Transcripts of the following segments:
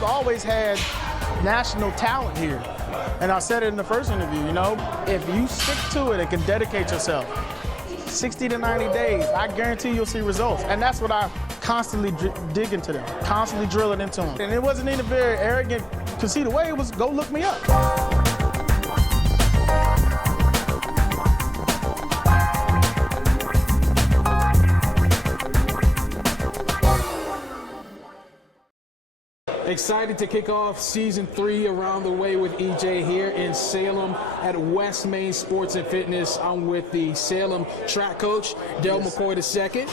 we've always had national talent here. And I said it in the first interview, you know, if you stick to it and can dedicate yourself, 60 to 90 days, I guarantee you'll see results. And that's what I constantly dig into them, constantly drill it into them. And it wasn't even very arrogant to see the way it was, go look me up. Excited to kick off season 3 around the way with EJ here in Salem at West Main Sports and Fitness. I'm with the Salem track coach, Darryl McCoy II.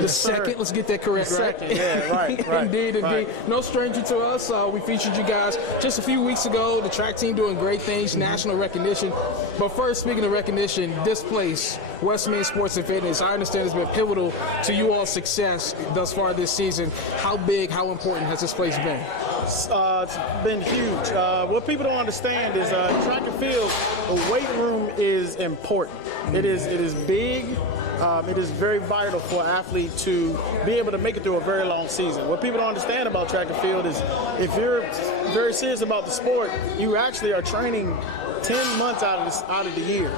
The second, let's get that correct, right? Second, yeah, right. Indeed. No stranger to us. We featured you guys just a few weeks ago. The track team doing great things, national recognition. But first, speaking of recognition, this place, West Main Sports and Fitness, I understand has been pivotal to you all's success thus far this season. How big, how important has this place been? It's been huge. What people don't understand is track and field, the weight room is important. It is big. It is very vital for an athlete to be able to make it through a very long season. What people don't understand about track and field is if you're very serious about the sport, you actually are training 10 months out of the year.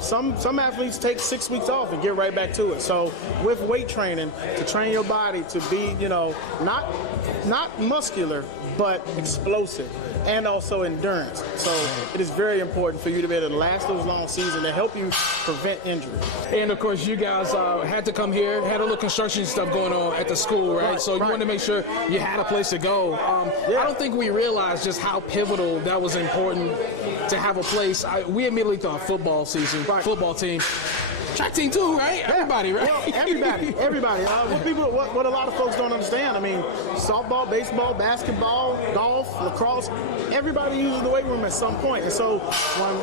Some athletes take 6 weeks off and get right back to it. So with weight training, to train your body to be, you know, not muscular, but explosive, and also endurance. So it is very important for you to be able to last those long seasons and help you prevent injury. And of course, you guys had to come here, had a little construction stuff going on at the school, right? So you wanted to make sure you had a place to go. I don't think we realized just how pivotal that was important to have a place. We immediately thought football season, football team. Track team too, right? Everybody, right? Well, everybody. What a lot of folks don't understand, I mean, softball, baseball, basketball, golf, lacrosse, everybody uses the weight room at some point. And so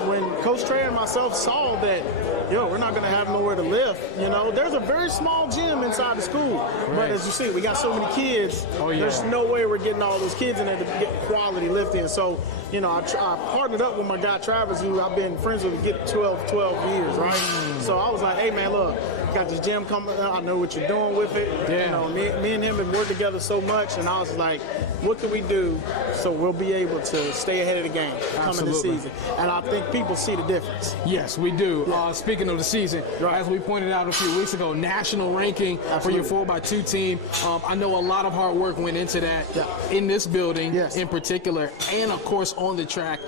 when Coach Trey and myself saw that, we're not going to have nowhere to lift, there's a very small gym inside the school. Right. But as you see, we got so many kids, there's no way we're getting all those kids in there to get quality lifting. So, I partnered up with my guy Travis, who I've been friends with for 12 years, right? So I was like, hey man, look, got this gym coming. I know what you're doing with it. Yeah. Me and him have worked together so much, and I was like, what can we do so we'll be able to stay ahead of the game coming this season? And I think people see the difference. Yes, we do. Yeah. Speaking of the season, as we pointed out a few weeks ago, national ranking for your 4x2 team. I know a lot of hard work went into that in this building in particular, and of course on the track.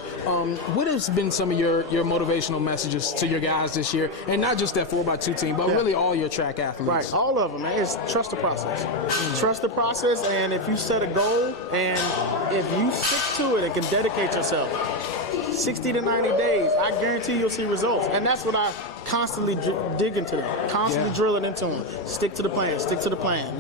What has been some of your motivational messages to your guys this year, and not just that 4x2 team, but really all your track athletes? Right, all of them, man. It's trust the process. Trust the process, and if you set a goal and if you stick to it and can dedicate yourself, 60 to 90 days, I guarantee you'll see results. And that's what I constantly dig into them, constantly drill it into them. Stick to the plan,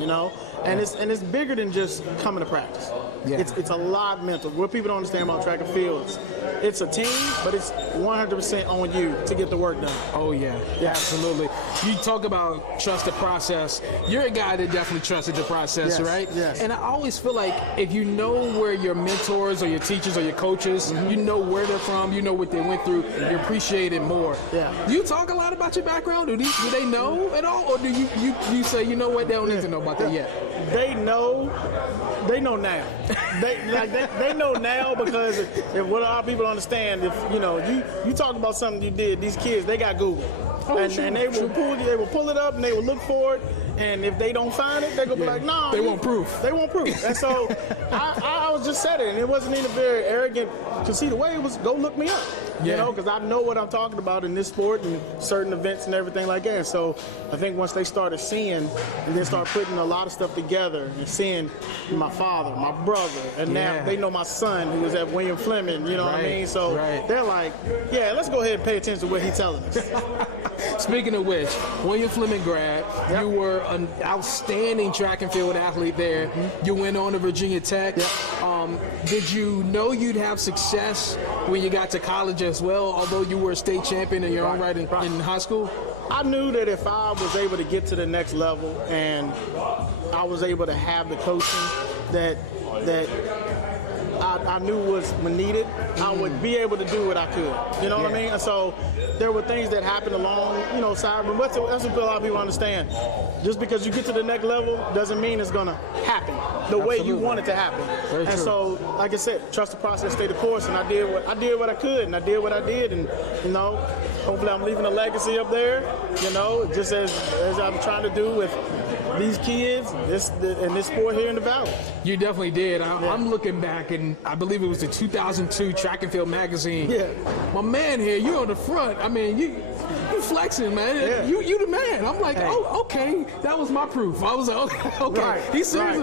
And it's bigger than just coming to practice. Yeah. It's a lot mental. What people don't understand about track and field is it's a team, but it's 100% on you to get the work done. Oh yeah, absolutely. You talk about trust the process. You're a guy that definitely trusted the process, right? Yes. And I always feel like if you know where your mentors or your teachers or your coaches, you know where they're from, you know what they went through, you appreciate it more. Yeah. Do you talk a lot about your background? Do they know at all, or do you say, you know what, they don't need to know about that yet? They know now. They know now, because if what a lot of people understand, if you talk about something you did, these kids, they got Google. And they will pull it up and they will look for it, and if they don't find it, they're gonna be like, no. They want proof. They want proof. And so I was just said it, and it wasn't even very arrogant to see the way it was, go look me up. Because I know what I'm talking about in this sport and certain events and everything like that. So I think once they started seeing and then start putting a lot of stuff together and seeing my father, my brother, and now they know my son who was at William Fleming, you know what I mean? So they're like, let's go ahead and pay attention to what he's telling us. Speaking of which, William Fleming grad, you were an outstanding track and field athlete there. You went on to Virginia Tech. Did you know you'd have success when you got to college as well, although you were a state champion in your own right in high school? I knew that if I was able to get to the next level and I was able to have the coaching that I knew was needed, I would be able to do what I could. You know what I mean? And so there were things that happened along, side. But that's what a lot of people understand. Just because you get to the next level doesn't mean it's gonna happen the way you want it to happen. Very and true. So, like I said, trust the process, stay the course, and I did what I could, and I did what I did, and hopefully I'm leaving a legacy up there. Just as I'm trying to do with these kids, in this sport here in the Valley. You definitely did. I'm looking back, and I believe it was the 2002 Track and Field magazine. Yeah. My man here, you on the front. I mean, you flexing, man. Yeah. You the man. I'm like, oh, okay. That was my proof. I was like, okay. Right. He's serious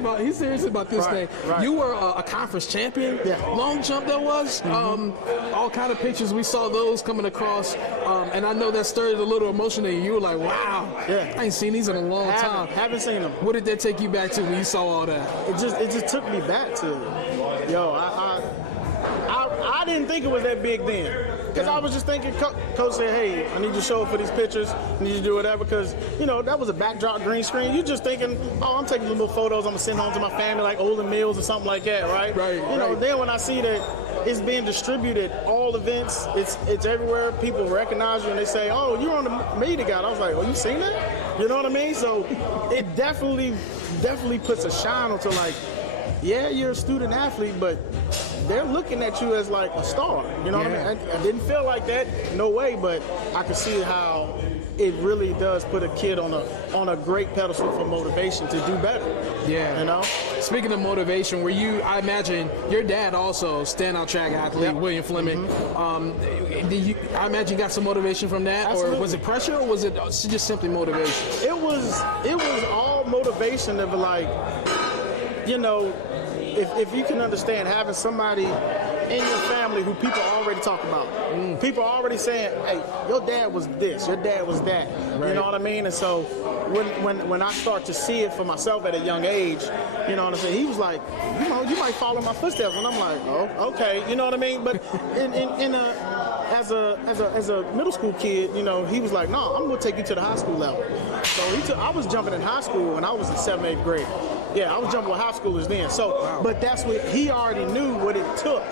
about this thing. Right. You were a conference champion. Yeah. Long jump that was. All kind of pictures. We saw those coming across, and I know that stirred a little emotion in you. You were like, wow. Yeah. I ain't seen these in a long time. Haven't seen them. What did that take you back to when you saw all that? It just took me back to, I didn't think it was that big then. Because I was just thinking, Coach said, hey, I need you to show up for these pictures. I need you to do whatever. Because, that was a backdrop green screen. You just thinking, oh, I'm taking little photos. I'm going to send home to my family like Olden Mills or something like that, right? Right. Then when I see that it's being distributed, all events, it's everywhere. People recognize you and they say, oh, you're on the media guide. I was like, oh, you seen that? You know what I mean? So it definitely puts a shine onto like, yeah, you're a student athlete, but they're looking at you as like a star. You know what I mean? I didn't feel like that, no way, but I could see how it really does put a kid on a great pedestal for motivation to do better. Yeah. Speaking of motivation, I imagine your dad also standout track athlete, William Fleming. I imagine you got some motivation from that, Absolutely. or was it pressure, or was it just simply motivation? It was all motivation of like, if you can understand having somebody in your family who people already talk about. People are already saying, hey, your dad was this, your dad was that. Right. You know what I mean? And so when I start to see it for myself at a young age, you know what I'm saying? He was like, you might follow my footsteps. And I'm like, oh, okay. You know what I mean? But as a middle school kid, he was like, no, I'm going to take you to the high school level. So I was jumping in high school when I was in 7th, 8th grade. Yeah, I was jumping with high schoolers then. So, but that's what he already knew what it took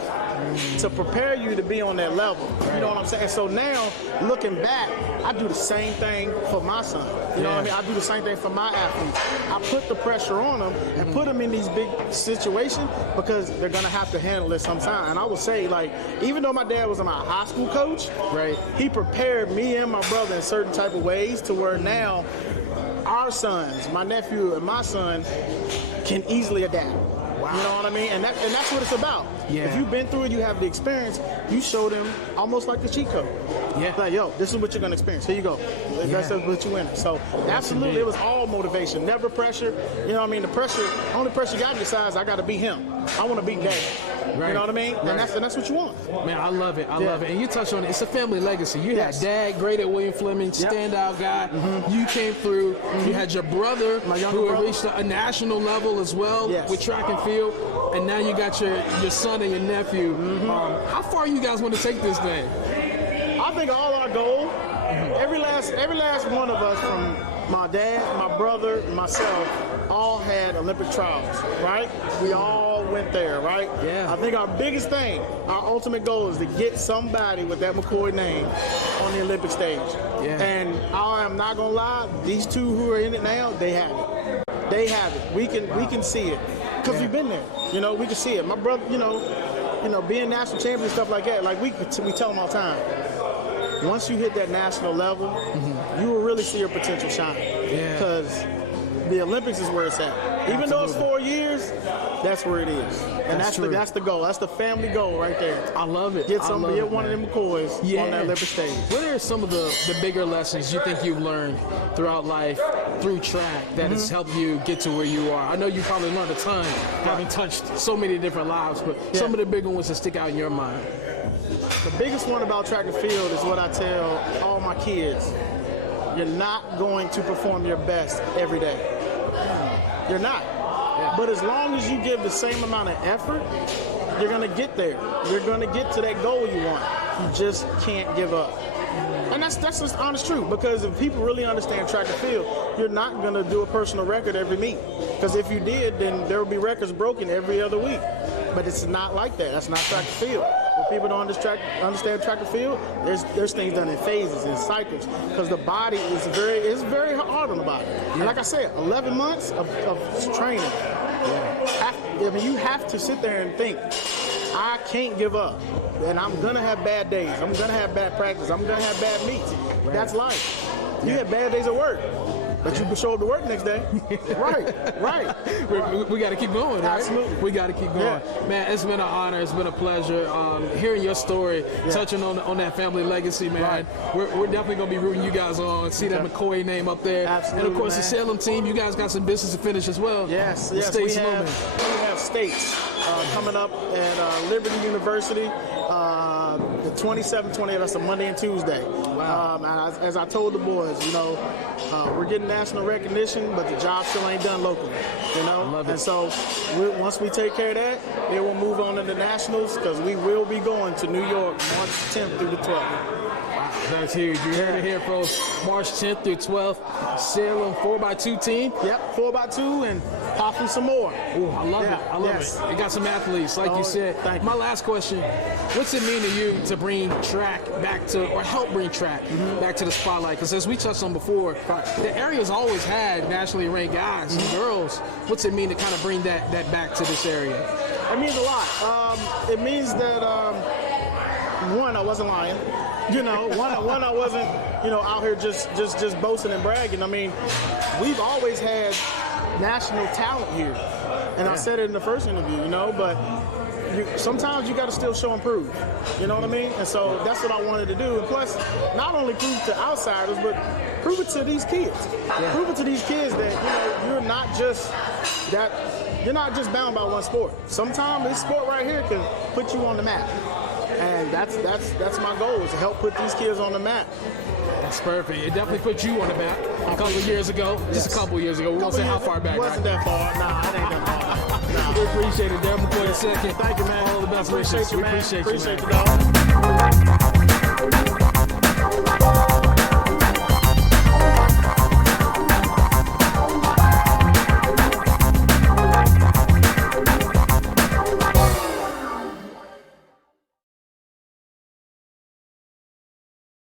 to prepare you to be on that level. You know what I'm saying? So now, looking back, I do the same thing for my son. You know what I mean? I do the same thing for my athletes. I put the pressure on them and put them in these big situations because they're going to have to handle it sometime. And I would say, like, even though my dad was my high school coach, he prepared me and my brother in certain type of ways to where now our sons, my nephew and my son, can easily adapt. Wow. You know what I mean? And that's what it's about. Yeah. If you've been through it, you have the experience, you show them almost like the cheat code. Yeah. Like, yo, this is what you're going to experience. Here you go. That's what you in. So, absolutely, it was all motivation, never pressure. You know what I mean? The only pressure you got on your side is I got to beat him. I want to beat Dad. Right. You know what I mean? Right. And that's what you want. Man, I love it. I love it. And you touched on it. It's a family legacy. You had Dad, great at William Fleming, standout guy. You came through. You had your brother, who had reached a national level as well with track and field. And now you got your son and your nephew. How far you guys want to take this thing? I think all our goal, every last one of us, from my dad, my brother, myself, all had Olympic trials, right? We all went there, right? Yeah. I think our biggest thing, our ultimate goal is to get somebody with that McCoy name on the Olympic stage. Yeah. And I am not gonna lie, these two who are in it now, they have it. They have it. We can see it because we've been there. We can see it. My brother, being national champion and stuff like that. Like we tell them all the time. Once you hit that national level, you will really see your potential shine. Because the Olympics is where it's at. Even though it's 4 years, that's where it is. And that's the goal. That's the family goal right there. I love it. Get one of them McCoys on that Olympic stage. What are some of the bigger lessons you think you've learned throughout life, through track, that has helped you get to where you are? I know you probably learned a ton, having touched so many different lives, but some of the bigger ones that stick out in your mind. The biggest one about track and field is what I tell all my kids. You're not going to perform your best every day. You're not. But as long as you give the same amount of effort, you're going to get there. You're going to get to that goal you want. You just can't give up. And that's just honest truth, because if people really understand track and field, you're not going to do a personal record every meet. Because if you did, then there would be records broken every other week. but it's not like that. That's not track and field. When people don't understand track and field, there's things done in phases and cycles because the body is very hard on the body. And like I said, 11 months of training. I mean, you have to sit there and think, I can't give up. And I'm going to have bad days. I'm going to have bad practice. I'm going to have bad meets. Right. That's life. You have bad days at work, but you can show up to work next day. Right. We got to keep going, right? Absolutely. We got to keep going. Yeah. Man, it's been an honor. It's been a pleasure hearing your story, touching on that family legacy, man. Right. We're definitely going to be rooting you guys on. See that McCoy name up there. Absolutely, and, of course, man. the Salem team, you guys got some business to finish as well. Yes. We have states coming up at Liberty University. The 27th, 28th, that's a Monday and Tuesday. Wow. As I told the boys, you know, we're getting national recognition, but the job still ain't done locally, you know? I love it. And so once we take care of that, then we'll move on to the nationals because we will be going to New York March 10th through the 12th. Wow, that's huge. You heard it here, folks. March 10th through 12th, Salem 4x2 team. Yep, 4x2 and possibly some more. Oh, I love it. I love it. You got some athletes, like you said. Thank you. My last question, what's it mean to you to bring track back to, or help bring track back to the spotlight? Because as we touched on before, the area's always had nationally ranked guys and girls. What's it mean to kind of bring that back to this area? It means a lot. It means that, one, I wasn't lying. You know, one, I wasn't, you know, out here just boasting and bragging. I mean, we've always had national talent here. And I said it in the first interview, you know, but sometimes you got to still show and prove. You know what I mean? And so that's what I wanted to do. And plus, not only prove to outsiders, but prove it to these kids. Yeah. Prove it to these kids that, you know, you're not just bound by one sport. Sometimes this sport right here can put you on the map. And that's my goal, is to help put these kids on the map. That's perfect. It definitely put you on the map a couple of years ago. Just a couple of years ago. We won't say how far back. It wasn't that far. Nah, it ain't that far. Nah. We appreciate it. Darryl McCoy II. Thank you, man. All the best wishes. We appreciate you, man. Appreciate you, dog.